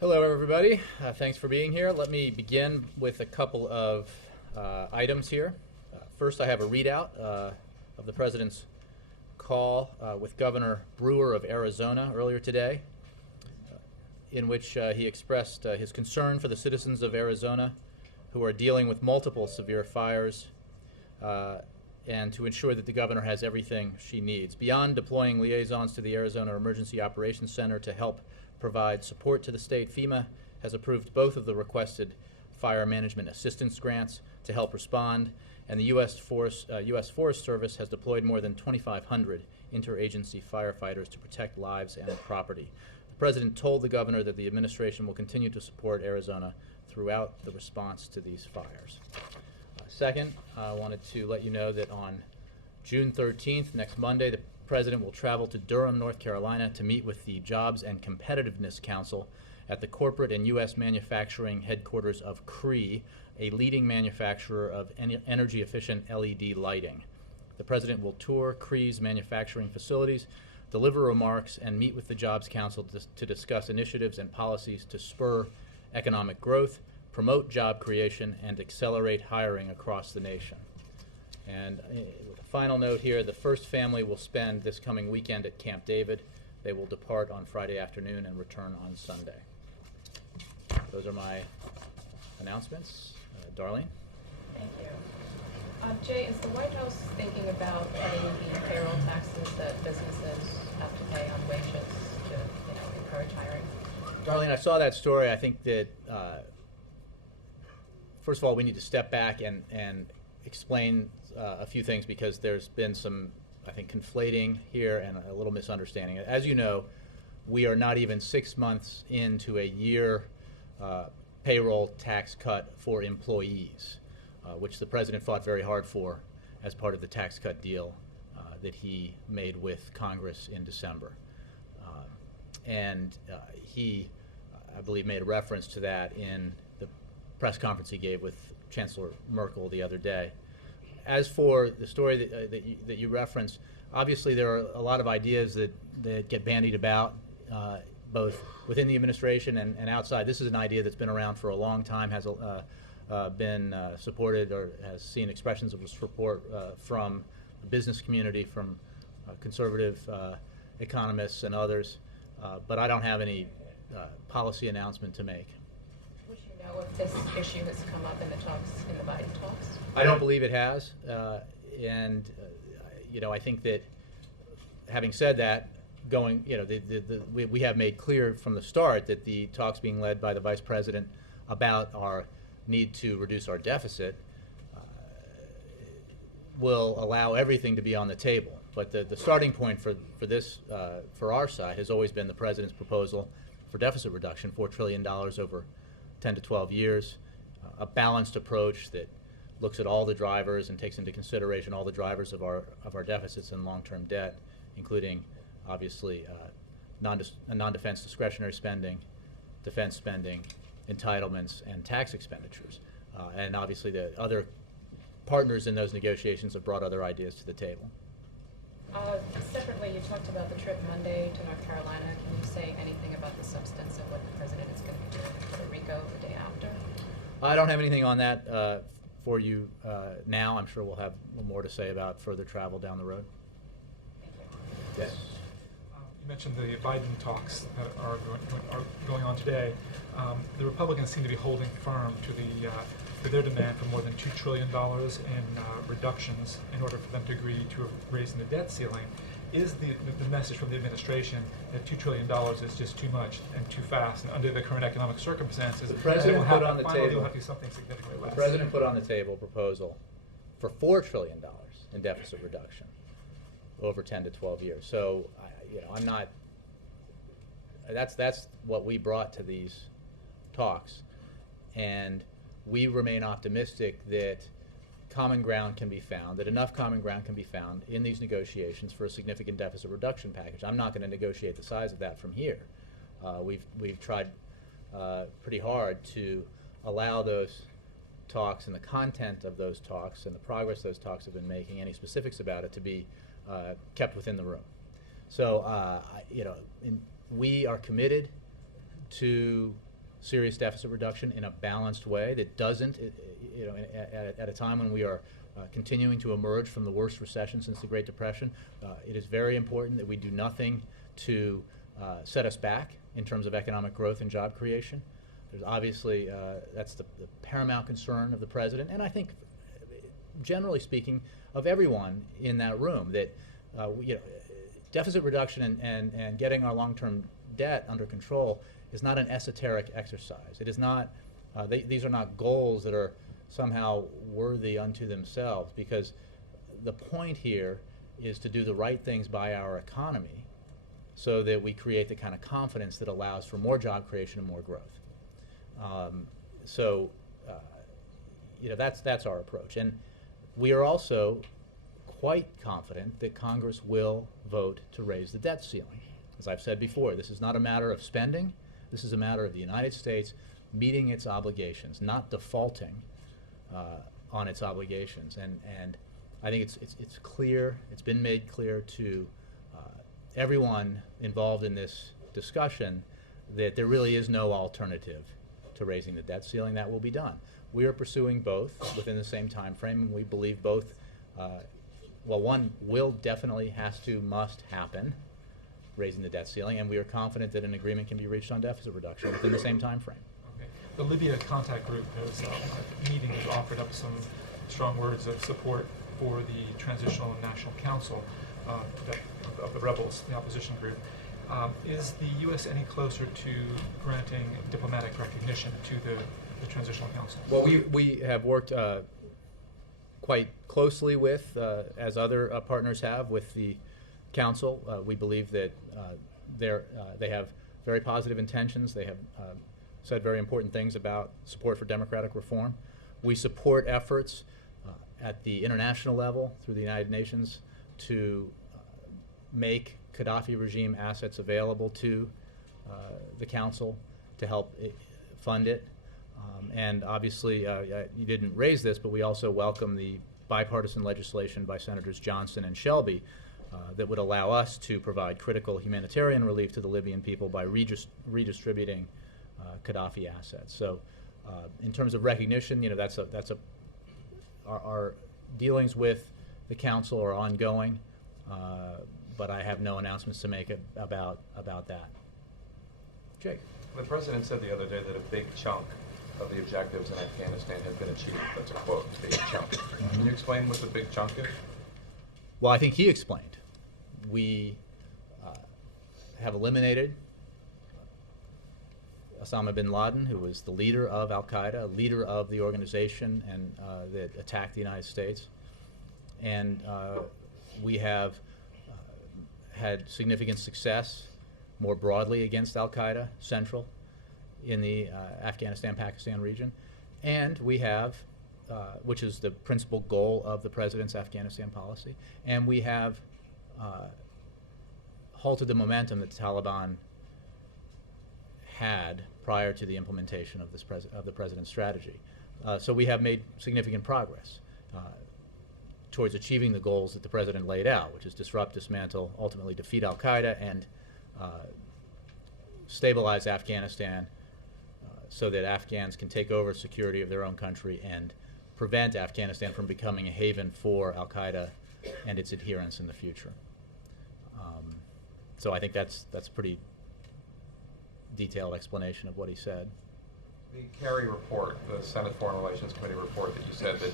Hello, everybody. Thanks for being here. Let me begin with a couple of items here. First, I have a readout of the President's call with Governor Brewer of Arizona earlier today, in which he expressed his concern for the citizens of Arizona who are dealing with multiple severe fires and to ensure that the governor has everything she needs. Beyond deploying liaisons to the Arizona Emergency Operations Center to help provide support to the state, FEMA has approved both of the requested fire management assistance grants to help respond, and the U.S. Forest Service has deployed more than 2,500 interagency firefighters to protect lives and property. The President told the governor that the administration will continue to support Arizona throughout the response to these fires. Second, I wanted to let you know that on June 13th, next Monday, the President will travel to Durham, North Carolina to meet with the Jobs and Competitiveness Council at the corporate and U.S. manufacturing headquarters of Cree, a leading manufacturer of energy-efficient LED lighting. The President will tour Cree's manufacturing facilities, deliver remarks, and meet with the Jobs Council to discuss initiatives and policies to spur economic growth, promote job creation, and accelerate hiring across the nation. And a final note here, the first family will spend this coming weekend at Camp David. They will depart on Friday afternoon and return on Sunday. Those are my announcements. Darlene? Thank you. Jay, is the White House thinking about cutting the payroll taxes that businesses have to pay on wages to encourage hiring? Darlene, I saw that story. I think that, first of all, we need to step back and explain a few things, because there's been some, I think, conflating here and a little misunderstanding. As you know, we are not even 6 months into a year payroll tax cut for employees, which the President fought very hard for as part of the tax cut deal that he made with Congress in December. He, I believe, made a reference to that in the press conference he gave with Chancellor Merkel the other day. As for the story that you referenced, obviously there are a lot of ideas that get bandied about, both within the administration and outside. This is an idea that's been around for a long time, has been supported or has seen expressions of support from the business community, from conservative economists and others, but I don't have any policy announcement to make. Would you know if this issue has come up in the Biden talks? I don't believe it has, I think that, having said that, we have made clear from the start that the talks being led by the Vice President about our need to reduce our deficit will allow everything to be on the table. But the starting point for our side has always been the President's proposal for deficit reduction, $4 trillion over 10 to 12 years, a balanced approach that looks at all the drivers and takes into consideration all the drivers of our deficits and long-term debt, including, obviously, non-defense discretionary spending, defense spending, entitlements, and tax expenditures. And obviously the other partners in those negotiations have brought other ideas to the table. Separately, you talked about the trip Monday to North Carolina. Can you say anything about the substance of what the President is going to be doing in Puerto Rico the day after? I don't have anything on that for you now. I'm sure we'll have more to say about further travel down the road. Thank you. Yes. You mentioned the Biden talks that are going on today. The Republicans seem to be holding firm to their demand for more than $2 trillion in reductions in order for them to agree to raising the debt ceiling. Is the message from the administration that $2 trillion is just too much and too fast, and under the current economic circumstances, the President put on the table, will have to do something significantly less? The President put on the table a proposal for $4 trillion in deficit reduction over 10 to 12 years. So, I'm not. That's what we brought to these talks, and we remain optimistic that common ground can be found, that enough common ground can be found in these negotiations for a significant deficit reduction package. I'm not going to negotiate the size of that from here. We've tried pretty hard to allow those talks and the content of those talks and the progress those talks have been making, any specifics about it, to be kept within the room. So, we are committed to serious deficit reduction in a balanced way that doesn't, at a time when we are continuing to emerge from the worst recession since the Great Depression, it is very important that we do nothing to set us back in terms of economic growth and job creation. There's obviously, that's the paramount concern of the president, and I think, generally speaking, of everyone in that room, that deficit reduction and getting our long-term debt under control is not an esoteric exercise. It is not, these are not goals that are somehow worthy unto themselves, because the point here is to do the right things by our economy so that we create the kind of confidence that allows for more job creation and more growth. That's our approach. And we are also quite confident that Congress will vote to raise the debt ceiling. As I've said before, this is not a matter of spending. This is a matter of the United States meeting its obligations, not defaulting on its obligations. And I think it's clear, it's been made clear to everyone involved in this discussion that there really is no alternative to raising the debt ceiling. That will be done. We are pursuing both within the same time frame, and we believe both, well, one will definitely must happen, raising the debt ceiling, and we are confident that an agreement can be reached on deficit reduction within the same time frame. Okay. The Libya contact group has, meeting has offered up some strong words of support for the Transitional National Council of the rebels, the opposition group. Is the U.S. any closer to granting diplomatic recognition to the Transitional Council? Well, we have worked quite closely with, as other partners have, with the Council. We believe that they have very positive intentions. They have said very important things about support for democratic reform. We support efforts at the international level through the United Nations to make Gaddafi regime assets available to the Council to help fund it. And obviously, you didn't raise this, but we also welcome the bipartisan legislation by Senators Johnson and Shelby that would allow us to provide critical humanitarian relief to the Libyan people by redistributing Gaddafi assets. So, in terms of recognition, our dealings with the Council are ongoing, but I have no announcements to make about that. Jake. The president said the other day that a big chunk of the objectives in Afghanistan have been achieved. That's a quote, big chunk. Can you explain what the big chunk is? Well, I think he explained. We have eliminated Osama bin Laden, who was the leader of al-Qaeda, leader of the organization and that attacked the United States. And we have had significant success more broadly against al-Qaeda Central in the Afghanistan-Pakistan region. And we have, which is the principal goal of the president's Afghanistan policy, and we have halted the momentum that the Taliban had prior to the implementation of the president's strategy. So we have made significant progress towards achieving the goals that the president laid out, which is disrupt, dismantle, ultimately defeat al-Qaeda, and stabilize Afghanistan so that Afghans can take over security of their own country and prevent Afghanistan from becoming a haven for al-Qaeda and its adherents in the future. So I think that's a pretty detailed explanation of what he said. The Kerry report, the Senate Foreign Relations Committee report that you said that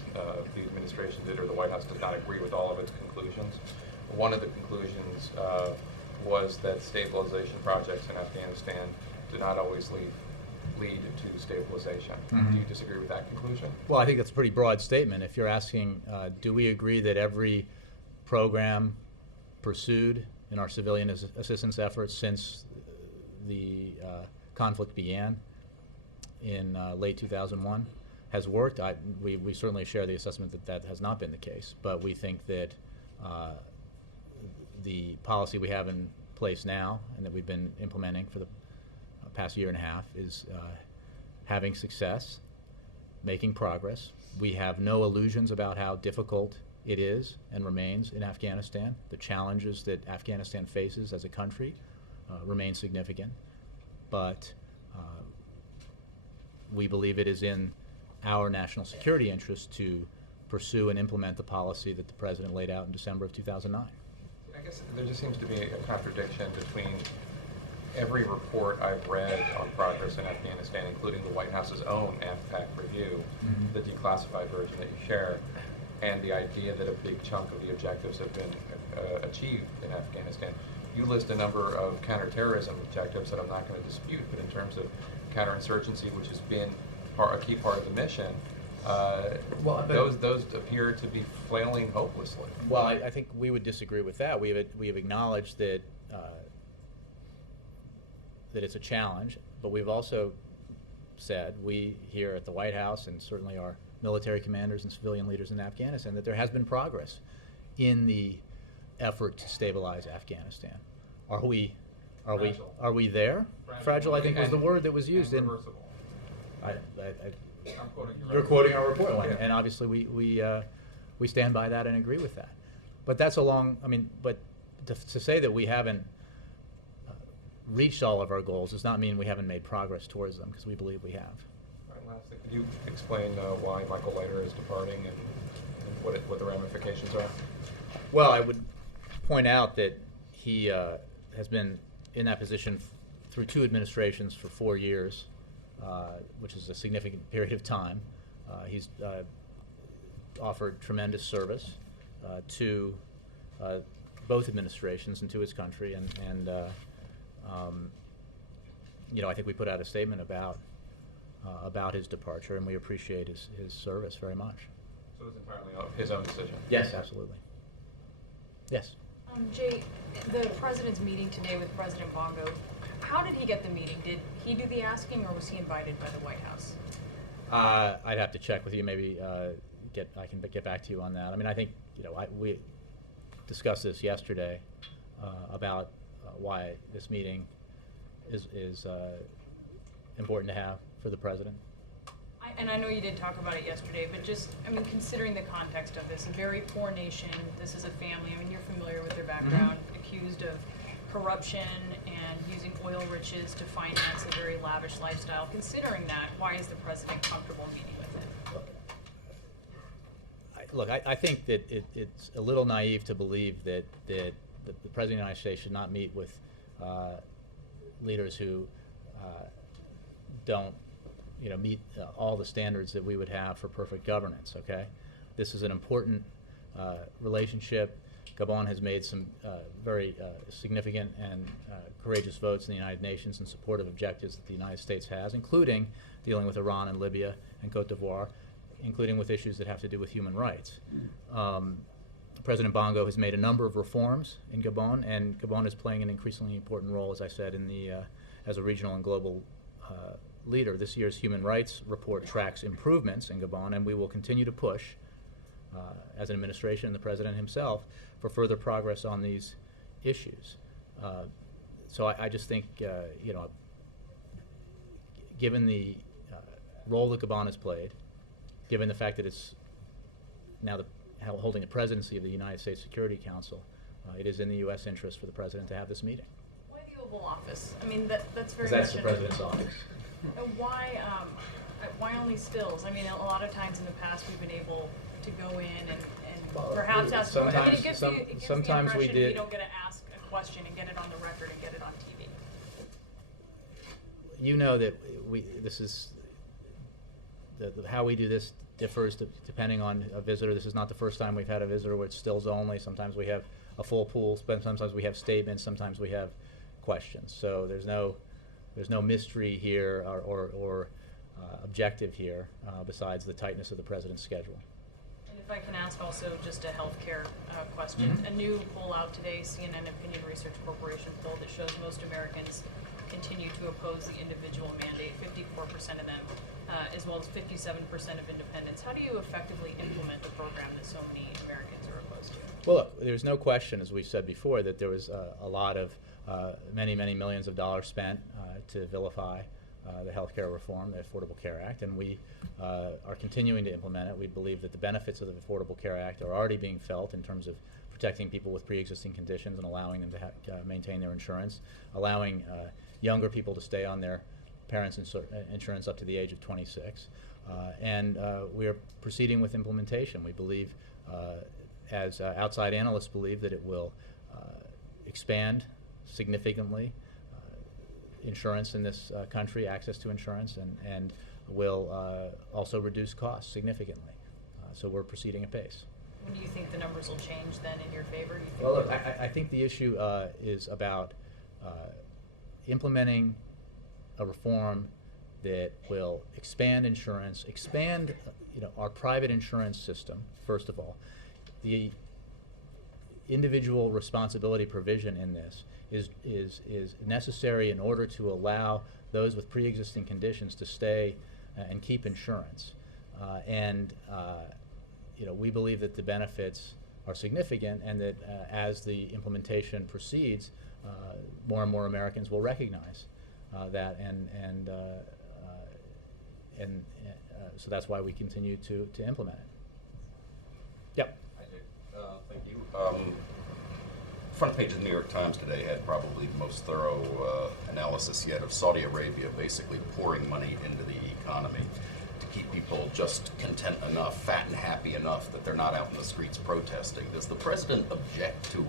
the administration did, or the White House did not agree with all of its conclusions. One of the conclusions was that stabilization projects in Afghanistan do not always lead to stabilization. Mm-hmm. Do you disagree with that conclusion? Well, I think that's a pretty broad statement. If you're asking, do we agree that every program pursued in our civilian assistance efforts since the conflict began in late 2001 has worked? We certainly share the assessment that that has not been the case, but we think that the policy we have in place now and that we've been implementing for the past year and a half is having success, making progress. We have no illusions about how difficult it is and remains in Afghanistan. The challenges that Afghanistan faces as a country remain significant, but we believe it is in our national security interest to pursue and implement the policy that the President laid out in December of 2009. I guess there just seems to be a contradiction between every report I've read on progress in Afghanistan, including the White House's own AFPAC review, the declassified version that you share, and the idea that a big chunk of the objectives have been achieved in Afghanistan. You list a number of counterterrorism objectives that I'm not going to dispute, but in terms of counterinsurgency, which has been a key part of the mission, those appear to be flailing hopelessly. Well, I think we would disagree with that. We have acknowledged that that it's a challenge, but we've also said, we here at the White House and certainly our military commanders and civilian leaders in Afghanistan, that there has been progress in the effort to stabilize Afghanistan. Are we there? Fragile, I think, was the word that was used. And reversible. I'm quoting You're quoting our report, Yeah. and obviously we stand by that and agree with that. But that's but to say that we haven't reached all of our goals does not mean we haven't made progress towards them, because we believe we have. All right, lastly, could you explain why Michael Leiter is departing and what the ramifications are? Well, I would point out that he has been in that position through 2 administrations for 4 years, which is a significant period of time. He's offered tremendous service to both administrations and to his country, and I think we put out a statement about his departure, and we appreciate his service very much. So it's entirely his own decision? Yes, absolutely. Yes. Jay, the President's meeting today with President Bongo, how did he get the meeting? Did he do the asking, or was he invited by the White House? I'd have to check with you. Maybe I can get back to you on that. I think we discussed this yesterday about why this meeting is important to have for the President. And I know you did talk about it yesterday, but just, considering the context of this, a very poor nation, this is a family, you're familiar with their background, accused of corruption and using oil riches to finance a very lavish lifestyle. Considering that, why is the President comfortable meeting with it? Look, I think that it's a little naive to believe that the President of the United States should not meet with leaders who don't meet all the standards that we would have for perfect governance, okay? This is an important relationship. Gabon has made some very significant and courageous votes in the United Nations in support of objectives that the United States has, including dealing with Iran and Libya and Cote d'Ivoire, including with issues that have to do with human rights. President Bongo has made a number of reforms in Gabon, and Gabon is playing an increasingly important role, as I said, as a regional and global leader. This year's Human Rights Report tracks improvements in Gabon, and we will continue to push, as an administration and the President himself, for further progress on these issues. So I just think, given the role that Gabon has played, given the fact that it's now holding the presidency of the United States Security Council, it is in the U.S. interest for the President to have this meeting. Why the Oval Office? That's very Because that's much the President's office. Why only stills? A lot of times in the past we've been able to go in and Well, perhaps ask. sometimes- it gives some- the, it gives sometimes the we impression did- you don't get to ask a question and get it on the record and get it on TV. You know that how we do this differs depending on a visitor. This is not the first time we've had a visitor where it's stills only. Sometimes we have a full pool, sometimes we have statements, sometimes we have questions. So there's no mystery here or objective here besides the tightness of the President's schedule. And if I can ask also just a healthcare question. A new poll out today, CNN Opinion Research Corporation poll, that shows most Americans continue to oppose the individual mandate, 54% of them, as well as 57% of independents. How do you effectively implement a program that so many Americans are opposed to? Well, look, there's no question, as we said before, that there was a lot of many millions of dollars spent to vilify the health care reform, the Affordable Care Act, and we are continuing to implement it. We believe that the benefits of the Affordable Care Act are already being felt in terms of protecting people with pre-existing conditions and allowing them to maintain their insurance, allowing younger people to stay on their parents' insurance up to the age of 26. And we are proceeding with implementation. We believe, as outside analysts believe, that it will expand significantly insurance in this country, access to insurance, and will also reduce costs significantly. So we're proceeding apace. When do you think the numbers will change then in your favor? Do you think Well, look, I think the issue is about implementing a reform that will expand insurance, expand our private insurance system, first of all. The individual responsibility provision in this is necessary in order to allow those with pre-existing conditions to stay and keep insurance. We believe that the benefits are significant, and that as the implementation proceeds, more and more Americans will recognize that, and so that's why we continue to implement it. Yep. Hi, Dick. Thank you. Front page of the New York Times today had probably the most thorough analysis yet of Saudi Arabia basically pouring money into the economy to keep people just content enough, fat and happy enough that they're not out in the streets protesting. Does the president object to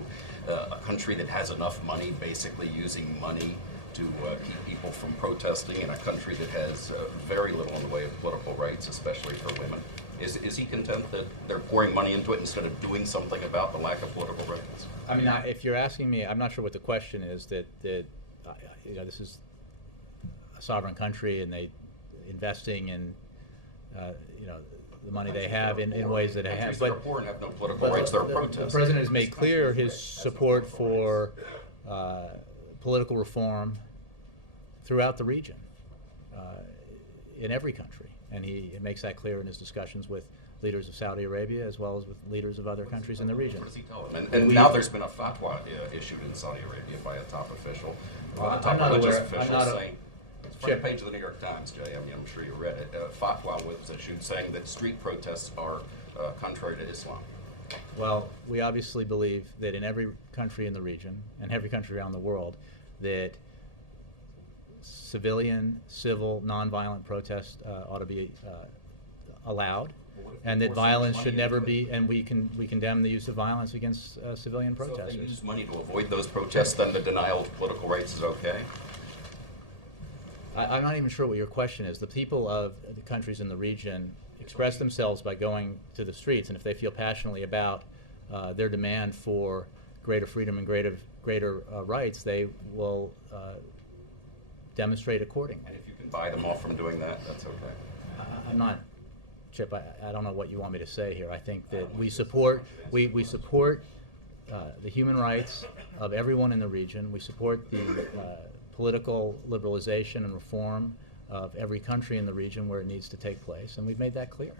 a country that has enough money basically using money to keep people from protesting in a country that has very little in the way of political rights, especially for women? Is he content that they're pouring money into it instead of doing something about the lack of political rights? I mean, if you're asking me, I'm not sure what the question is. That this is a sovereign country, and they investing in the money they have in ways that they have. Countries that are poor and have no political rights, they're protesting. The president has made clear his support for political reform throughout the region, in every country. And he makes that clear in his discussions with leaders of Saudi Arabia as well as with leaders of other countries in the region. What does he tell them? And now there's been a fatwa issued in Saudi Arabia by a top official, a top religious official saying, it's front page of the New York Times, Jay, I mean, I'm sure you read it. Fatwa was issued saying that street protests are contrary to Islam. Well, we obviously believe that in every country in the region and every country around the world, that civilian, civil, nonviolent protest ought to be allowed, and that violence should never be. And we condemn the use of violence against civilian protesters. So if they use money to avoid those protests, then the denial of political rights is okay? I'm not even sure what your question is. The people of the countries in the region express themselves by going to the streets, and if they feel passionately about their demand for greater freedom and greater rights, they will demonstrate accordingly. And if you can buy them off from doing that, that's okay? I'm not, Chip, I don't know what you want me to say here. I think that we support the human rights of everyone in the region. We support the political liberalization and reform of every country in the region where it needs to take place, and we've made that clear.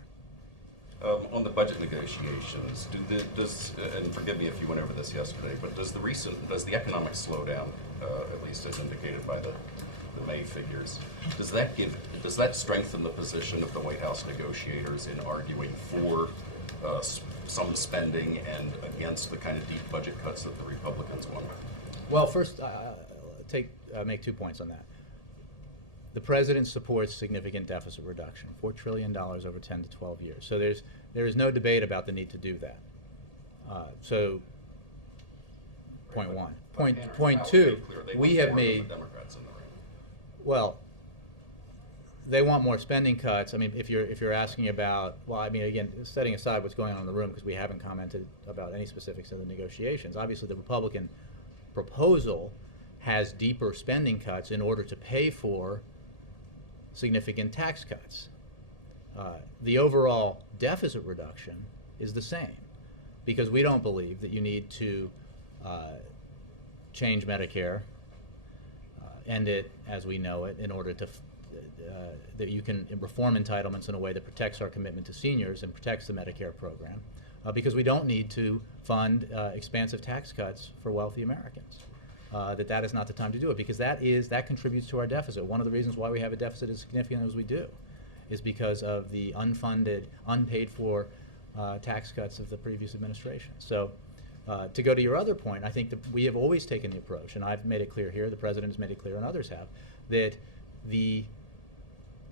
On the budget negotiations, and forgive me if you went over this yesterday, but does the economic slowdown, at least as indicated by the May figures, does that strengthen the position of the White House negotiators in arguing for some spending and against the kind of deep budget cuts that the Republicans want? Well, first, make 2 points on that. The president supports significant deficit reduction, $4 trillion over 10 to 12 years. So there is no debate about the need to do that. So, point one. Point two, we have made. Well, they want more spending cuts. I mean, if you're asking about, well, I mean, again, setting aside what's going on in the room, because we haven't commented about any specifics of the negotiations. Obviously, the Republican proposal has deeper spending cuts in order to pay for significant tax cuts. The overall deficit reduction is the same, because we don't believe that you need to change Medicare, end it as we know it, in order to that you can reform entitlements in a way that protects our commitment to seniors and protects the Medicare program, because we don't need to fund expansive tax cuts for wealthy Americans. That is not the time to do it, because that contributes to our deficit. One of the reasons why we have a deficit as significant as we do is because of the unfunded, unpaid for tax cuts of the previous administration. So to go to your other point, I think that we have always taken the approach, and I've made it clear here, the president has made it clear, and others have, that the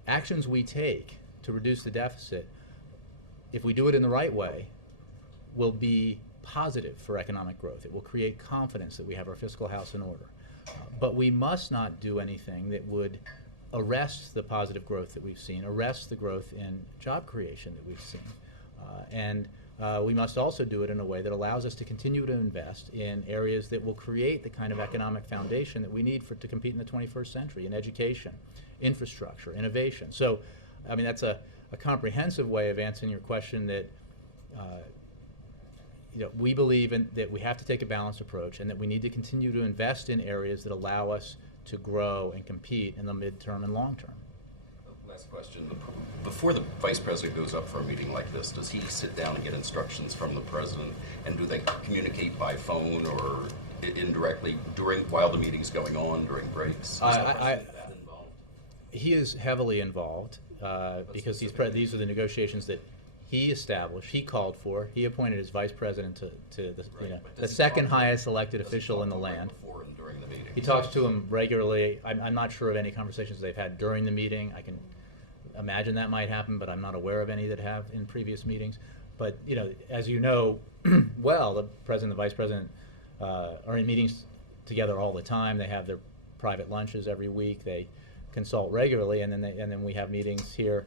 actions we take to reduce the deficit, if we do it in the right way, will be positive for economic growth. It will create confidence that we have our fiscal house in order. But we must not do anything that would arrest the positive growth that we've seen, arrest the growth in job creation that we've seen. And we must also do it in a way that allows us to continue to invest in areas that will create the kind of economic foundation that we need to compete in the 21st century, in education, infrastructure, innovation. So, I mean, that's a comprehensive way of answering your question that we believe that we have to take a balanced approach and that we need to continue to invest in areas that allow us to grow and compete in the midterm and long term. Last question. Before the vice president goes up for a meeting like this, does he sit down and get instructions from the president? And do they communicate by phone or indirectly while the meeting's going on, during breaks? Is the president that involved? He is heavily involved because these are the negotiations that he established, he called for. He appointed as vice president to the second highest elected official in the land. Before and during the meeting? He talks to him regularly. I'm not sure of any conversations they've had during the meeting. I can imagine that might happen, but I'm not aware of any that have in previous meetings. But as you know, well, the president and the vice president are in meetings together all the time. They have their private lunches every week. They consult regularly, and then we have meetings here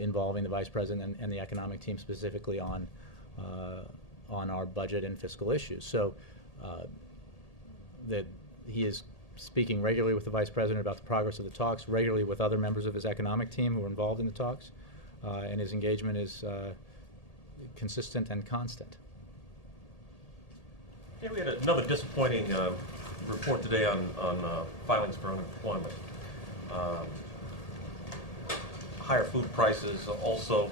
involving the vice president and the economic team specifically on our budget and fiscal issues. So that he is speaking regularly with the vice president about the progress of the talks, regularly with other members of his economic team who are involved in the talks, and his engagement is consistent and constant. Yeah, we had another disappointing report today on filings for unemployment. Higher food prices also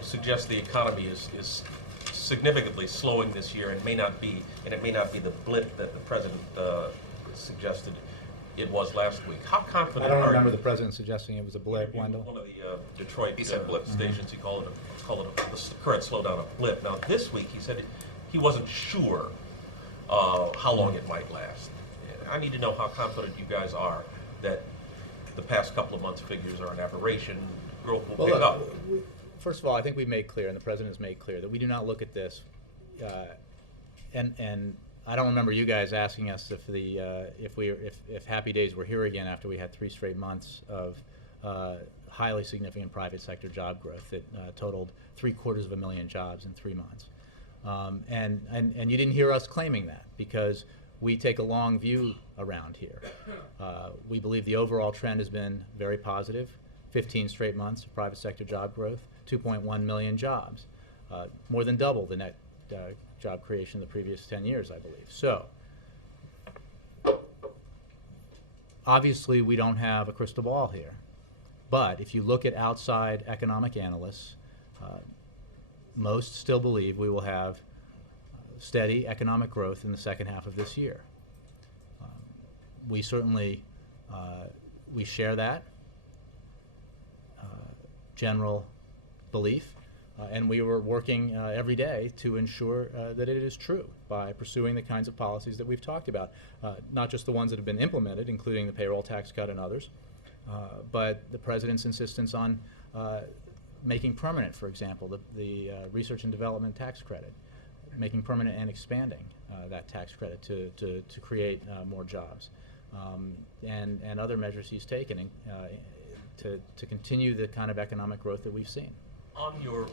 suggest the economy is significantly slowing this year, and it may not be the blip that the president suggested it was last week. How confident? I don't remember the president suggesting it was a blip, Wendell. One of the Detroit blip. stations, he called it the current slowdown a blip. Now this week he said he wasn't sure how long it might last. I need to know how confident you guys are that the past couple of months' figures are an aberration, growth will pick up. First of all, I think we've made clear, and the president has made clear, that we do not look at this, and I don't remember you guys asking us if Happy Days were here again after we had 3 straight months of highly significant private sector job growth that totaled 750,000 jobs in 3 months, and you didn't hear us claiming that because we take a long view around here. We believe the overall trend has been very positive. 15 straight months of private sector job growth, 2.1 million jobs, more than double the net job creation of the previous 10 years, I believe. So, obviously we don't have a crystal ball here, but if you look at outside economic analysts, most still believe we will have steady economic growth in the second half of this year. We certainly we share that general belief, and we were working every day to ensure that it is true by pursuing the kinds of policies that we've talked about, not just the ones that have been implemented, including the payroll tax cut and others, but the president's insistence on making permanent, for example, the research and development tax credit, making permanent and expanding that tax credit to create more jobs, and other measures he's taken to continue the kind of economic growth that we've seen. On your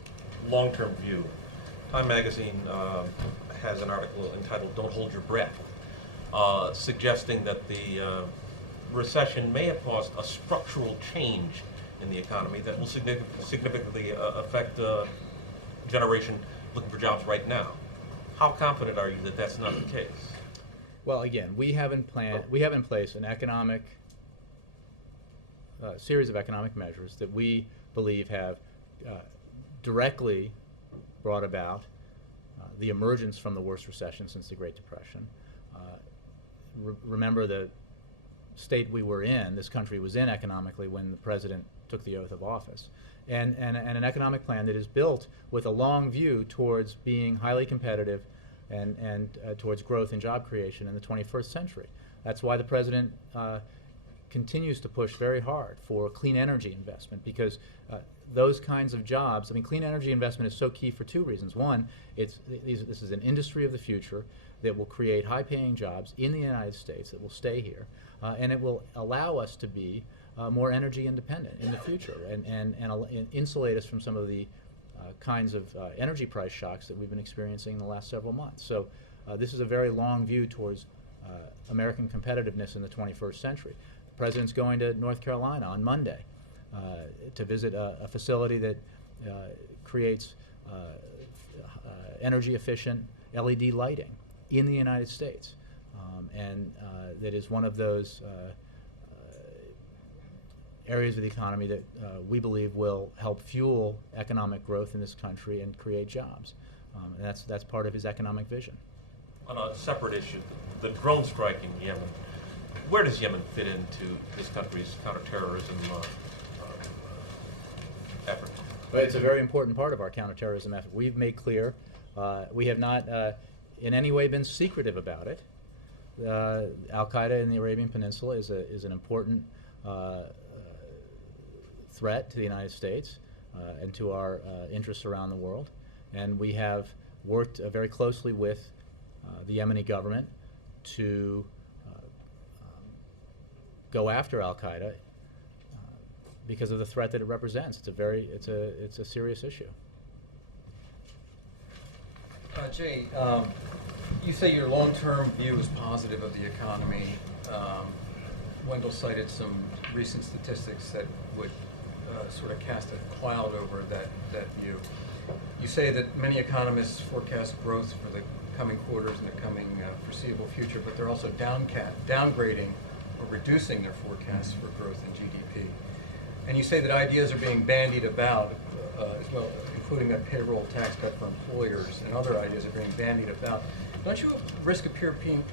long-term view, Time Magazine has an article entitled "Don't Hold Your Breath," suggesting that the recession may have caused a structural change in the economy that will significantly affect a generation looking for jobs right now. How confident are you that that's not the case? Well, again, we have in place an economic series of economic measures that we believe have directly brought about the emergence from the worst recession since the Great Depression. Remember the state we were in, this country was in economically when the president took the oath of office. And an economic plan that is built with a long view towards being highly competitive and towards growth and job creation in the 21st century. That's why the president continues to push very hard for clean energy investment because those kinds of jobs, I mean, clean energy investment is so key for two reasons. One, this is an industry of the future that will create high-paying jobs in the United States that will stay here, and it will allow us to be more energy independent in the future and insulate us from some of the kinds of energy price shocks that we've been experiencing in the last several months. So this is a very long view towards American competitiveness in the 21st century. The President's going to North Carolina on Monday to visit a facility that creates energy-efficient LED lighting in the United States, and that is one of those areas of the economy that we believe will help fuel economic growth in this country and create jobs. And that's part of his economic vision. On a separate issue, the drone strike in Yemen, where does Yemen fit into this country's counterterrorism effort? But it's a very important part of our counterterrorism effort. We've made clear, we have not in any way been secretive about it. Al-Qaeda in the Arabian Peninsula is an important threat to the United States and to our interests around the world. And we have worked very closely with the Yemeni government to go after Al-Qaeda because of the threat that it represents. It's a serious issue. Jay, you say your long-term view is positive of the economy. Wendell cited some recent statistics that would sort of cast a cloud over that view. You say that many economists forecast growth for the coming quarters and the coming foreseeable future, but they're also downgrading or reducing their forecasts for growth in GDP. And you say that ideas are being bandied about, as well, including that payroll tax cut for employers, and other ideas are being bandied about. Don't you risk appear being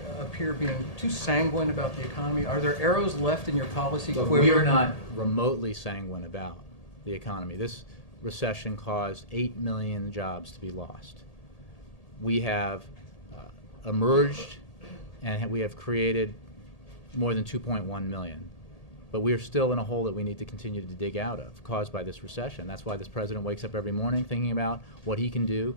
too sanguine about the economy? Are there arrows left in your policy? Look, we are not remotely sanguine about the economy. This recession caused 8 million jobs to be lost. We have emerged and we have created more than 2.1 million. But we are still in a hole that we need to continue to dig out of, caused by this recession. That's why this president wakes up every morning thinking about what he can do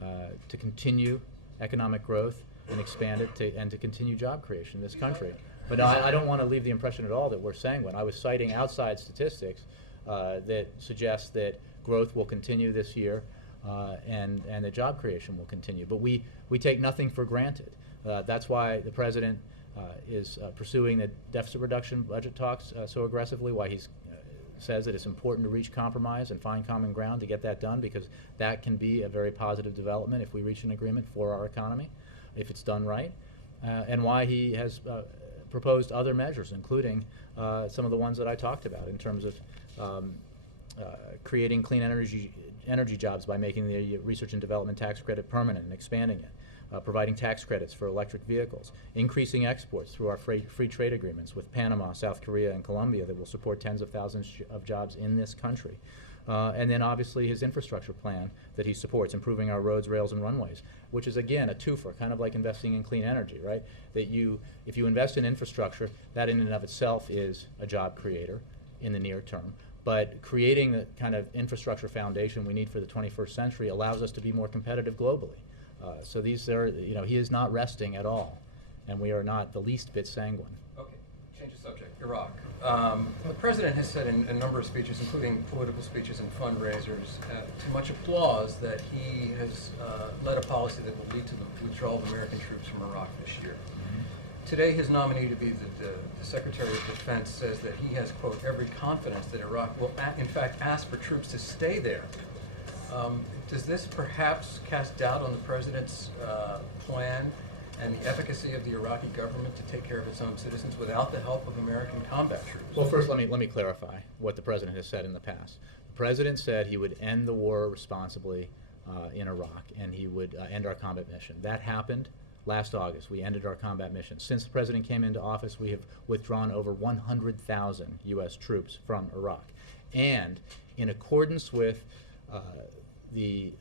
to continue economic growth and expand it and to continue job creation in this country. But I don't want to leave the impression at all that we're sanguine. I was citing outside statistics that suggest that growth will continue this year and that job creation will continue. But we take nothing for granted. That's why the president is pursuing the deficit reduction budget talks so aggressively, why he says that it's important to reach compromise and find common ground to get that done, because that can be a very positive development if we reach an agreement for our economy, if it's done right, and why he has proposed other measures, including some of the ones that I talked about in terms of creating clean energy jobs by making the research and development tax credit permanent and expanding it. Providing tax credits for electric vehicles, increasing exports through our free trade agreements with Panama, South Korea, and Colombia that will support tens of thousands of jobs in this country. And then obviously his infrastructure plan that he supports, improving our roads, rails, and runways, which is again a twofer, kind of like investing in clean energy, right? That if you invest in infrastructure, that in and of itself is a job creator in the near term. But creating the kind of infrastructure foundation we need for the 21st century allows us to be more competitive globally. So these are, he is not resting at all, and we are not the least bit sanguine. Okay, change the subject. Iraq. The president has said in a number of speeches, including political speeches and fundraisers, to much applause, that he has led a policy that will lead to the withdrawal of American troops from Iraq this year. Today, his nominee to be the Secretary of Defense says that he has, quote, every confidence that Iraq will, in fact, ask for troops to stay there. Does this perhaps cast doubt on the president's plan and the efficacy of the Iraqi government to take care of its own citizens without the help of American combat troops? Well, first let me clarify what the president has said in the past. The president said he would end the war responsibly in Iraq, and he would end our combat mission. That happened last August. We ended our combat mission. Since the president came into office, we have withdrawn over 100,000 U.S. troops from Iraq. And in accordance with the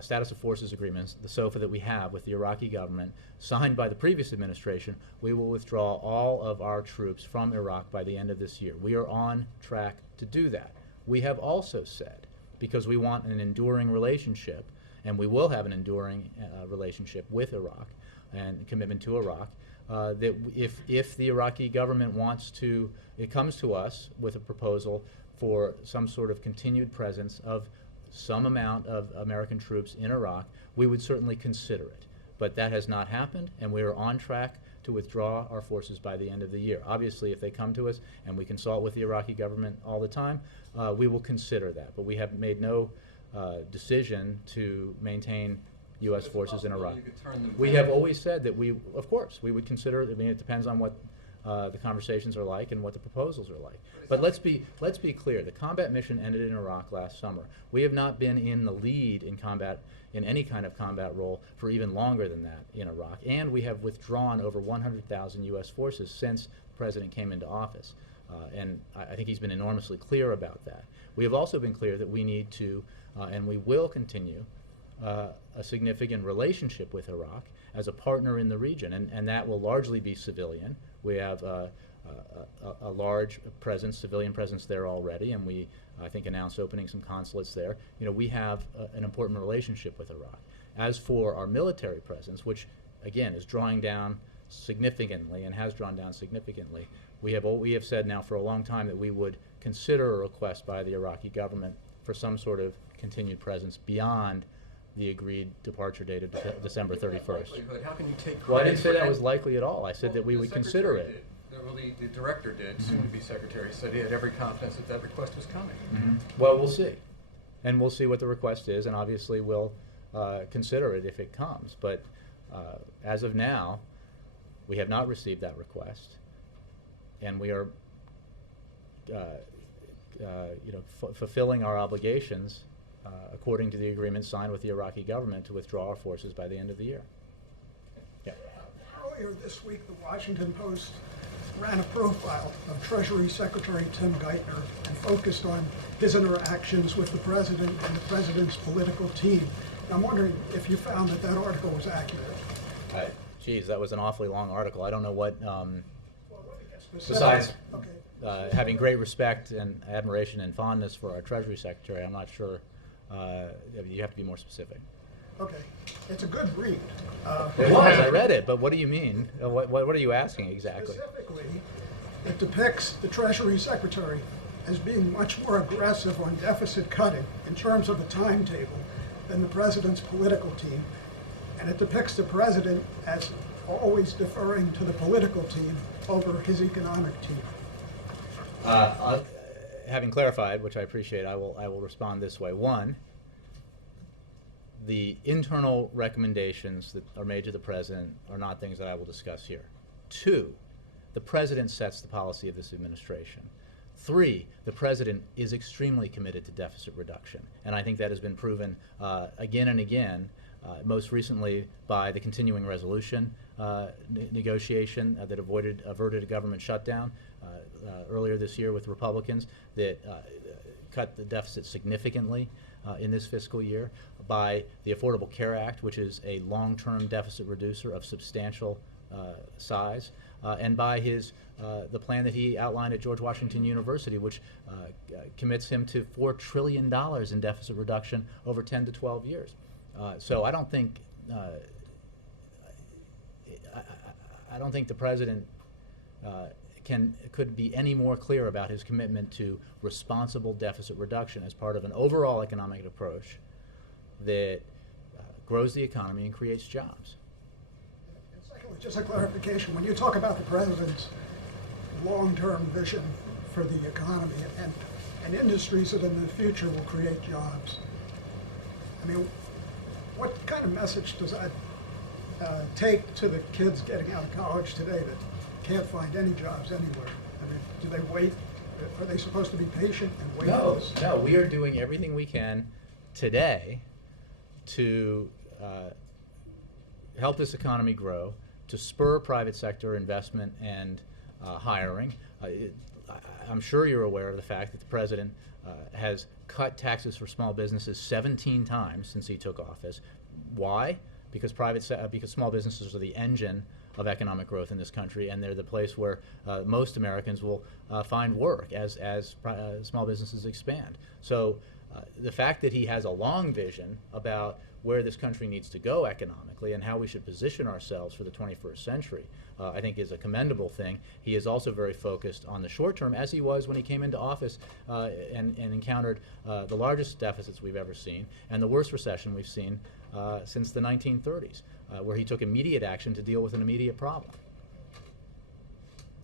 status of forces agreements, the SOFA that we have with the Iraqi government, signed by the previous administration, we will withdraw all of our troops from Iraq by the end of this year. We are on track to do that. We have also said, because we want an enduring relationship, and we will have an enduring relationship with Iraq and commitment to Iraq, that if the Iraqi government wants to, it comes to us with a proposal for some sort of continued presence of some amount of American troops in Iraq, we would certainly consider it. But that has not happened, and we are on track to withdraw our forces by the end of the year. Obviously, if they come to us, and we consult with the Iraqi government all the time, we will consider that. But we have made no decision to maintain U.S. forces in Iraq. We have always said that we, of course, we would consider, I mean, it depends on what the conversations are like and what the proposals are like. But let's be clear. The combat mission ended in Iraq last summer. We have not been in the lead in combat, in any kind of combat role, for even longer than that in Iraq. And we have withdrawn over 100,000 U.S. forces since the president came into office. And I think he's been enormously clear about that. We have also been clear that we need to, and we will continue, a significant relationship with Iraq as a partner in the region, and that will largely be civilian. We have a large presence, civilian presence there already, and we, I think, announced opening some consulates there. You know, we have an important relationship with Iraq. As for our military presence, which again is drawing down significantly and has drawn down significantly, we have said now for a long time that we would consider a request by the Iraqi government for some sort of continued presence beyond the agreed departure date of December 31st. How can you take Well, I didn't say that was likely at all. I said that we would consider it. Well, the director did, soon-to-be secretary, said he had every confidence that that request was coming. Well, we'll see. And we'll see what the request is, and obviously we'll consider it if it comes. But as of now, we have not received that request, and we are fulfilling our obligations according to the agreement signed with the Iraqi government to withdraw our forces by the end of the year. Yeah. Earlier this week, the Washington Post ran a profile of Treasury Secretary Tim Geithner and focused on his interactions with the president and the president's political team. And I'm wondering if you found that that article was accurate. Geez, that was an awfully long article. I don't know what, Specific- besides Okay. having great respect and admiration and fondness for our Treasury Secretary, I'm not sure. You have to be more specific. Okay. It's a good read. It was. I read it, but what do you mean? What are you asking exactly? Specifically, it depicts the Treasury Secretary as being much more aggressive on deficit cutting in terms of a timetable than the president's political team. And it depicts the president as always deferring to the political team over his economic team. Having clarified, which I appreciate, I will respond this way. One, the internal recommendations that are made to the president are not things that I will discuss here. Two, the president sets the policy of this administration. Three, the president is extremely committed to deficit reduction, and I think that has been proven again and again, most recently by the continuing resolution negotiation that averted a government shutdown earlier this year with Republicans that cut the deficit significantly in this fiscal year, by the Affordable Care Act, which is a long-term deficit reducer of substantial size, and by the plan that he outlined at George Washington University, which commits him to $4 trillion in deficit reduction over 10 to 12 years. So I don't think I don't think the president could be any more clear about his commitment to responsible deficit reduction as part of an overall economic approach that grows the economy and creates jobs. And secondly, just a clarification, when you talk about the president's long-term vision for the economy and industries that in the future will create jobs, I mean, what kind of message does that take to the kids getting out of college today that can't find any jobs anywhere? I mean, do they wait? Are they supposed to be patient and wait? No, we are doing everything we can today to help this economy grow, to spur private sector investment and hiring. I'm sure you're aware of the fact that the president has cut taxes for small businesses 17 times since he took office. Why? Because because small businesses are the engine of economic growth in this country, and they're the place where most Americans will find work as small businesses expand. So the fact that he has a long vision about where this country needs to go economically and how we should position ourselves for the 21st century, I think is a commendable thing. He is also very focused on the short term, as he was when he came into office and encountered the largest deficits we've ever seen and the worst recession we've seen since the 1930s, where he took immediate action to deal with an immediate problem.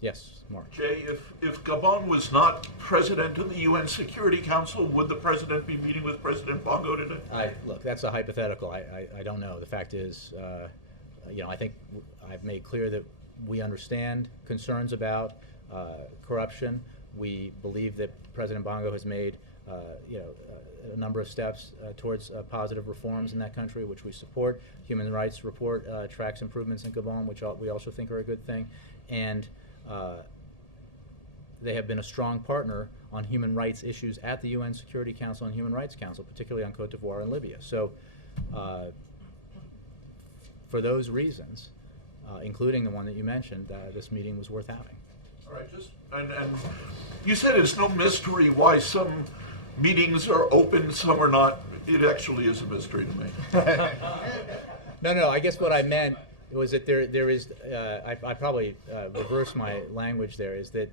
Yes, Mark. Jay, if Gabon was not president of the UN Security Council, would the president be meeting with President Bongo today? Look, that's a hypothetical. I don't know. The fact is, I think I've made clear that we understand concerns about corruption. We believe that President Bongo has made a number of steps towards positive reforms in that country, which we support. Human Rights Report tracks improvements in Gabon, which we also think are a good thing. And they have been a strong partner on human rights issues at the UN Security Council and Human Rights Council, particularly on Cote d'Ivoire and Libya. So for those reasons, including the one that you mentioned, this meeting was worth having. All right, and you said it's no mystery why some meetings are open, some are not. It actually is a mystery to me. No, I guess what I meant was that there is, I probably reversed my language there, is that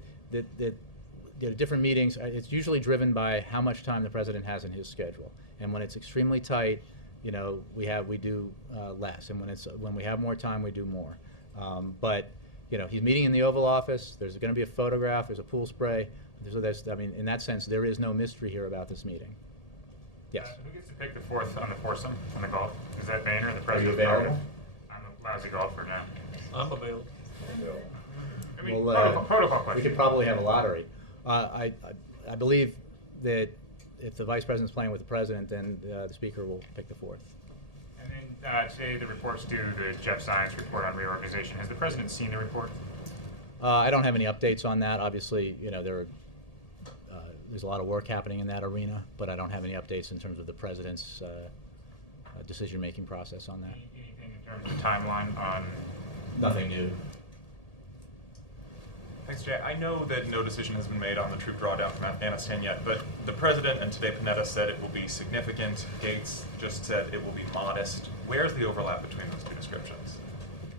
different meetings, it's usually driven by how much time the president has in his schedule. And when it's extremely tight, we do less. And when we have more time, we do more. But he's meeting in the Oval Office. There's going to be a photograph. There's a pool spray. So in that sense, there is no mystery here about this meeting. Yes. Who gets to pick the fourth on the foursome on the golf? Is that Boehner, the Are president? you available? I'm a lousy golfer now. I'm available. I mean, Well, protocol we question. could probably have a lottery. I believe that if the vice president's playing with the president, then the speaker will pick the fourth. And then today the report's due, the Jeff Zients report on reorganization. Has the president seen the report? I don't have any updates on that. Obviously, there's a lot of work happening in that arena, but I don't have any updates in terms of the president's decision-making process on that. Anything in terms of timeline on? Nothing new. Thanks, Jay. I know that no decision has been made on the troop drawdown from Afghanistan yet, but the president and today Panetta said it will be significant. Gates just said it will be modest. Where's the overlap between those two descriptions?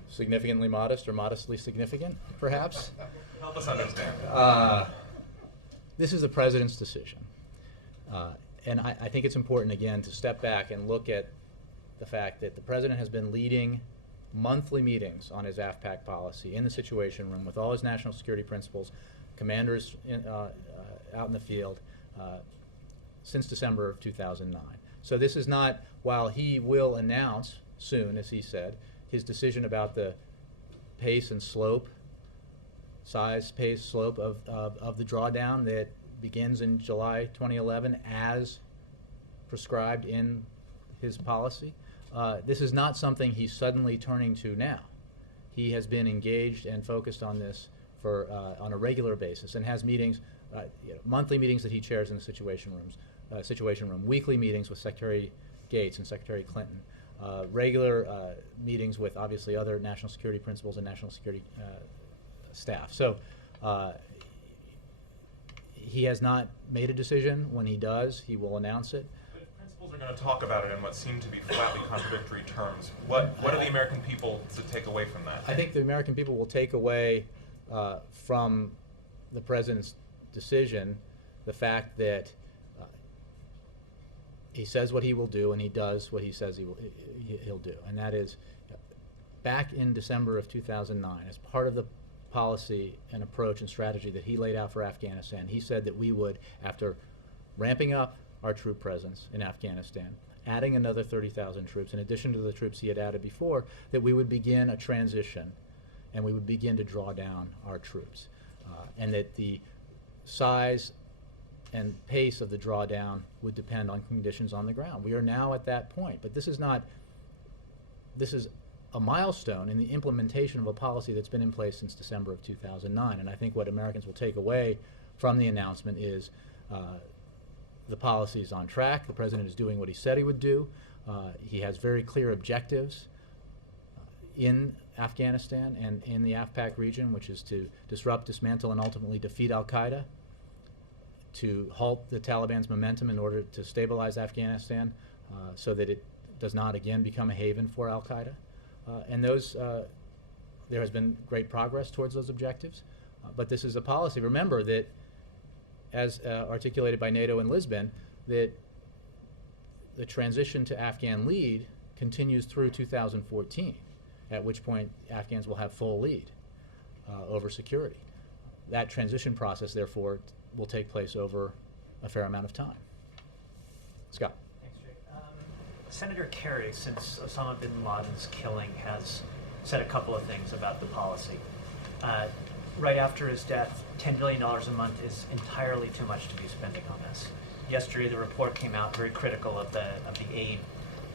Significantly modest or modestly significant, perhaps? Help us understand. This is the president's decision. And I think it's important, again, to step back and look at the fact that the president has been leading monthly meetings on his AFPAC policy in the Situation Room with all his national security principals, commanders out in the field since December of 2009. So this is not, while he will announce soon, as he said, his decision about the pace and slope, size, pace, slope of the drawdown that begins in July 2011 as prescribed in his policy. This is not something he's suddenly turning to now. He has been engaged and focused on this for on a regular basis and has meetings, monthly meetings that he chairs in the Situation Room, weekly meetings with Secretary Gates and Secretary Clinton, regular meetings with obviously other national security principals and national security staff. So he has not made a decision. When he does, he will announce it. But if principals are going to talk about it in what seem to be flatly contradictory terms, what are the American people to take away from that? I think the American people will take away from the president's decision the fact that he says what he will do and he does what he says he'll do. And that is, back in December of 2009, as part of the policy and approach and strategy that he laid out for Afghanistan, he said that we would, after ramping up our troop presence in Afghanistan, adding another 30,000 troops, in addition to the troops he had added before, that we would begin a transition and we would begin to draw down our troops. And that the size and pace of the drawdown would depend on conditions on the ground. We are now at that point, but this is a milestone in the implementation of a policy that's been in place since December of 2009. And I think what Americans will take away from the announcement is the policy is on track. The president is doing what he said he would do. He has very clear objectives in Afghanistan and in the AfPak region, which is to disrupt, dismantle, and ultimately defeat al-Qaeda, to halt the Taliban's momentum in order to stabilize Afghanistan so that it does not again become a haven for al-Qaeda. And those, there has been great progress towards those objectives. But this is a policy. Remember that, as articulated by NATO in Lisbon, that the transition to Afghan lead continues through 2014, at which point Afghans will have full lead over security. That transition process, therefore, will take place over a fair amount of time. Scott. Thanks, Jay. Senator Kerry, since Osama bin Laden's killing, has said a couple of things about the policy. Right after his death, $10 billion a month is entirely too much to be spending on this. Yesterday, the report came out very critical of the aid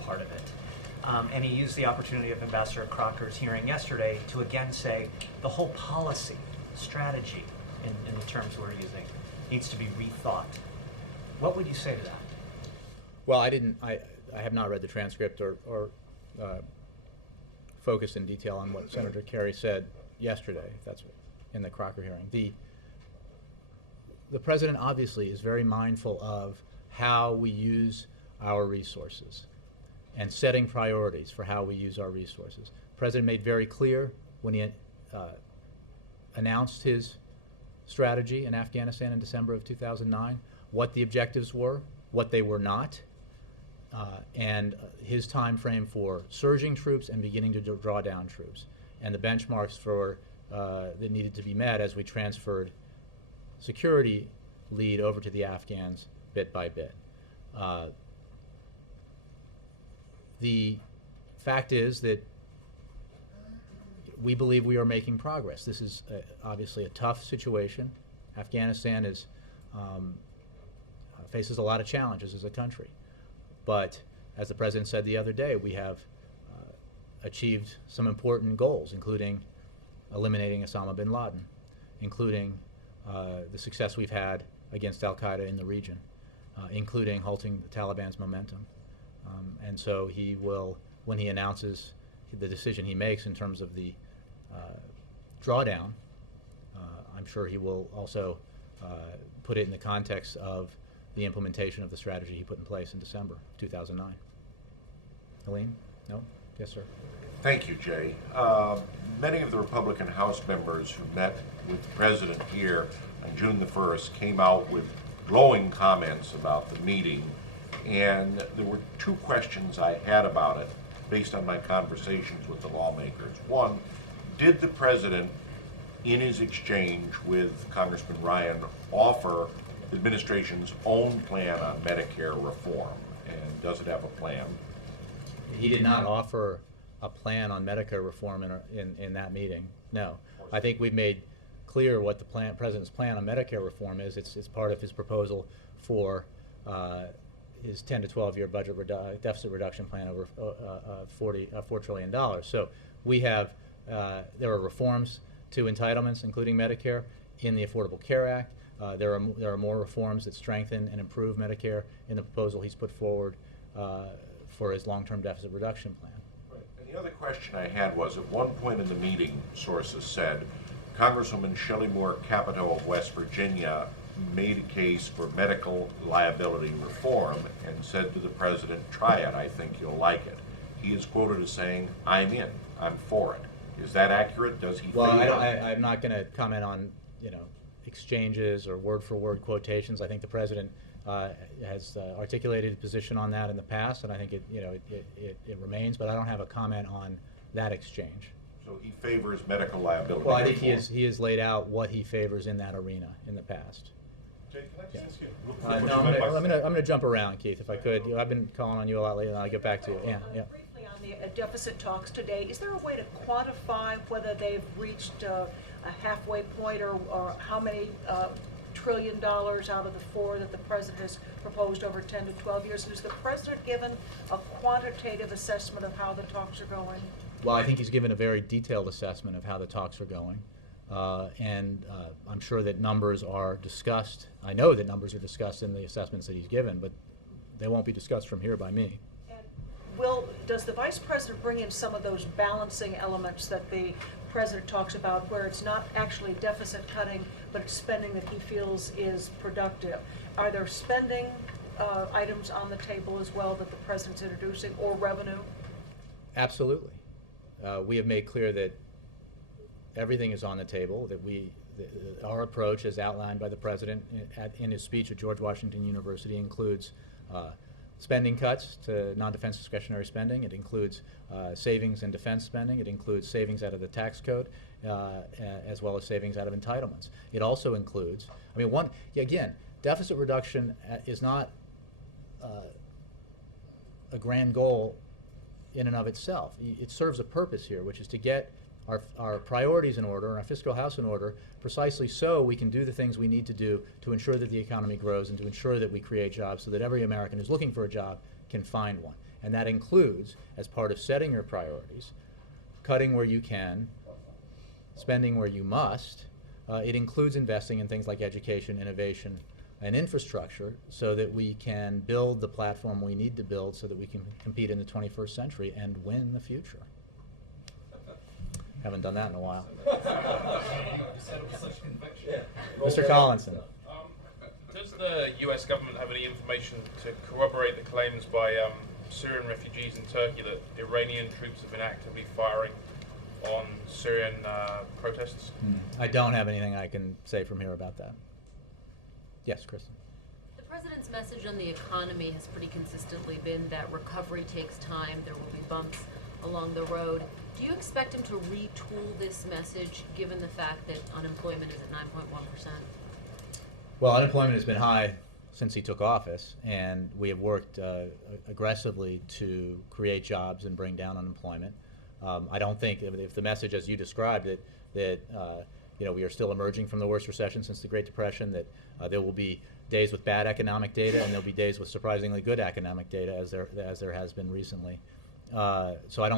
part of it. And he used the opportunity of Ambassador Crocker's hearing yesterday to again say the whole policy, strategy, in the terms we're using, needs to be rethought. What would you say to that? Well, I have not read the transcript or focused in detail on what Senator Kerry said yesterday, if that's in the Crocker hearing. The president obviously is very mindful of how we use our resources and setting priorities for how we use our resources. The president made very clear when he announced his strategy in Afghanistan in December of 2009 what the objectives were, what they were not, and his time frame for surging troops and beginning to draw down troops, and the benchmarks for that needed to be met as we transferred security lead over to the Afghans bit by bit. The fact is that we believe we are making progress. This is obviously a tough situation. Afghanistan is faces a lot of challenges as a country. But as the president said the other day, we have achieved some important goals, including eliminating Osama bin Laden, including the success we've had against al-Qaeda in the region, including halting the Taliban's momentum. And so he will, when he announces the decision he makes in terms of the drawdown, I'm sure he will also put it in the context of the implementation of the strategy he put in place in December 2009. Helene? No? Yes, sir. Thank you, Jay. Many of the Republican House members who met with the president here on June the 1st came out with glowing comments about the meeting, and there were two questions I had about it based on my conversations with the lawmakers. One, did the president, in his exchange with Congressman Ryan, offer the administration's own plan on Medicare reform, and does it have a plan? He did not offer a plan on Medicare reform in that meeting, no. I think we've made clear what the president's plan on Medicare reform is. It's part of his proposal for his 10 to 12-year budget deficit reduction plan over $4 trillion. So we have, there are reforms to entitlements, including Medicare, in the Affordable Care Act. There are more reforms that strengthen and improve Medicare in the proposal he's put forward for his long-term deficit reduction plan. Right. And the other question I had was, at one point in the meeting, sources said, Congresswoman Shelley Moore Capito of West Virginia made a case for medical liability reform and said to the president, try it, I think you'll like it. He is quoted as saying, I'm in, I'm for it. Is that accurate? Does he Well, favor I'm not going to comment on, exchanges or word-for-word quotations. I think the president has articulated a position on that in the past, and I think it remains, but I don't have a comment on that exchange. So he favors medical liability Well, I think reform. he has laid out what he favors in that arena in the past. Jay, can I just ask you real quick No, what you I'm meant by going to jump around, Keith, if I could. I've been calling on you a lot lately, and I'll get back to you. Yeah. Briefly on the deficit talks today, is there a way to quantify whether they've reached a halfway point or how many $1 trillion out of the $4 that the president has proposed over 10 to 12 years? Has the president given a quantitative assessment of how the talks are going? Well, I think he's given a very detailed assessment of how the talks are going. And I'm sure that numbers are discussed. I know that numbers are discussed in the assessments that he's given, but they won't be discussed from here by me. Does the Vice President bring in some of those balancing elements that the President talks about, where it's not actually deficit cutting, but it's spending that he feels is productive? Are there spending items on the table as well that the President's introducing, or revenue? Absolutely. We have made clear that everything is on the table, that our approach, as outlined by the President in his speech at George Washington University, includes spending cuts to non-defense discretionary spending. It includes savings in defense spending. It includes savings out of the tax code, as well as savings out of entitlements. It also includes, again, deficit reduction is not a grand goal in and of itself. It serves a purpose here, which is to get our priorities in order and our fiscal house in order, precisely so we can do the things we need to do to ensure that the economy grows and to ensure that we create jobs so that every American who's looking for a job can find one. And that includes, as part of setting your priorities, cutting where you can, spending where you must. It includes investing in things like education, innovation, and infrastructure so that we can build the platform we need to build so that we can compete in the 21st century and win the future. Haven't done that in a while. Mr. Collinson. Does the US government have any information to corroborate the claims by Syrian refugees in Turkey that Iranian troops have been actively firing on Syrian protests? I don't have anything I can say from here about that. Yes, Kristen. The President's message on the economy has pretty consistently been that recovery takes time, there will be bumps along the road. Do you expect him to retool this message, given the fact that unemployment is at 9.1%? Well, unemployment has been high since he took office, and we have worked aggressively to create jobs and bring down unemployment. I don't think if the message, as you described it, that we are still emerging from the worst recession since the Great Depression, that there will be days with bad economic data and there'll be days with surprisingly good economic data, as there has been recently. So I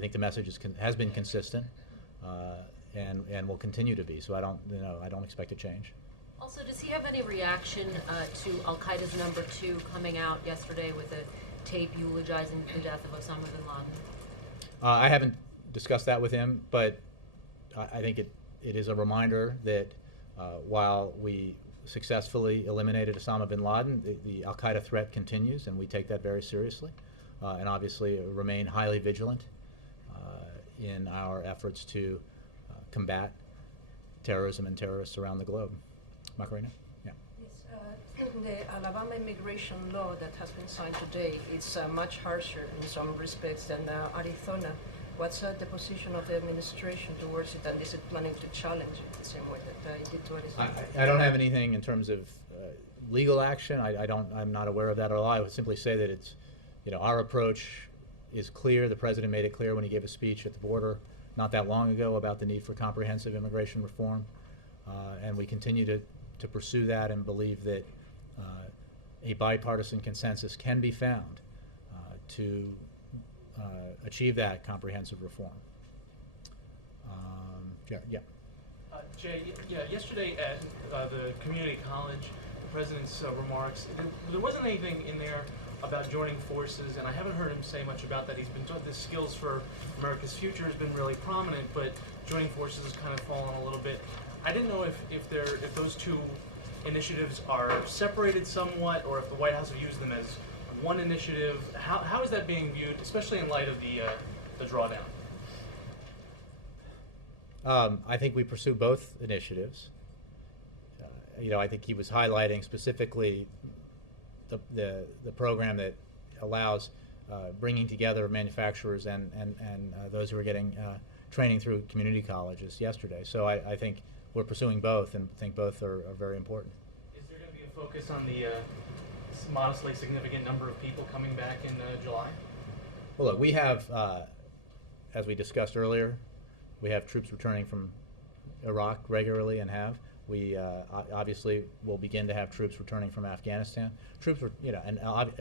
think the message has been consistent and will continue to be. So I don't expect a change. Also, does he have any reaction to Al Qaeda's number 2 coming out yesterday with a tape eulogizing the death of Osama bin Laden? I haven't discussed that with him, but I think it is a reminder that while we successfully eliminated Osama bin Laden, the Al Qaeda threat continues, and we take that very seriously, and obviously remain highly vigilant in our efforts to combat terrorism and terrorists around the globe. Macarena? Yeah. Yes, the Alabama immigration law that has been signed today is much harsher in some respects than Arizona. What's the position of the administration towards it, and is it planning to challenge it the same way that it did to Arizona? I don't have anything in terms of legal action. I'm not aware of that at all. I would simply say that it's, our approach is clear. The President made it clear when he gave a speech at the border not that long ago about the need for comprehensive immigration reform, and we continue to pursue that and believe that a bipartisan consensus can be found to achieve that comprehensive reform. Jay, yesterday at the community college, the President's remarks, there wasn't anything in there about joining forces, and I haven't heard him say much about that. He's been the skills for America's future has been really prominent, but joining forces has kind of fallen a little bit. I didn't know if those two initiatives are separated somewhat, or if the White House have used them as one initiative. How is that being viewed, especially in light of the drawdown? I think we pursue both initiatives. I think he was highlighting specifically the program that allows bringing together manufacturers and those who are getting training through community colleges yesterday. So I think we're pursuing both and think both are very important. Is there going to be a focus on the modestly significant number of people coming back in July? Well, look, we have, as we discussed earlier, we have troops returning from Iraq regularly and have. We obviously will begin to have troops returning from Afghanistan. Troops,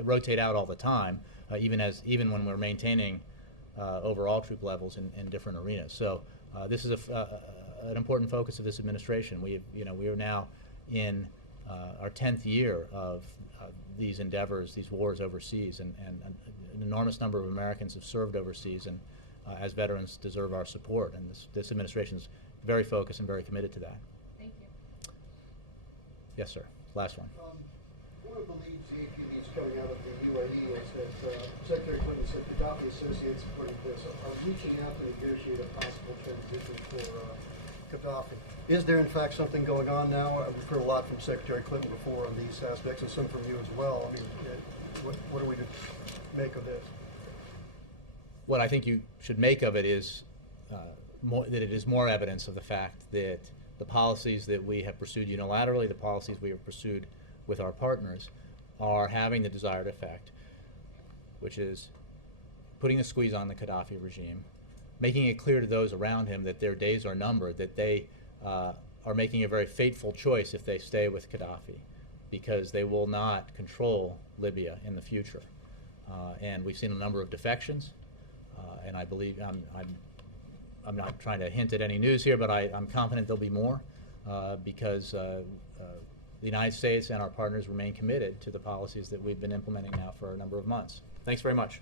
rotate out all the time, even when we're maintaining overall troop levels in different arenas. So this is an important focus of this administration. We are now in our 10th year of these endeavors, these wars overseas, and an enormous number of Americans have served overseas, and as veterans deserve our support. And this administration is very focused and very committed to that. Thank you. Yes, sir. Last one. One of the leads that's coming out of the UAE is that Secretary Clinton said Gaddafi associates, according to this, are reaching out to negotiate a possible transition for Gaddafi. Is there in fact something going on now? We've heard a lot from Secretary Clinton before on these aspects, and some from you as well. I mean, what are we to make of this? What I think you should make of it is that it is more evidence of the fact that the policies that we have pursued unilaterally, the policies we have pursued with our partners, are having the desired effect, which is putting a squeeze on the Gaddafi regime, making it clear to those around him that their days are numbered, that they are making a very fateful choice if they stay with Gaddafi, because they will not control Libya in the future. And we've seen a number of defections, and I believe, I'm not trying to hint at any news here, but I'm confident there'll be more, because the United States and our partners remain committed to the policies that we've been implementing now for a number of months. Thanks very much.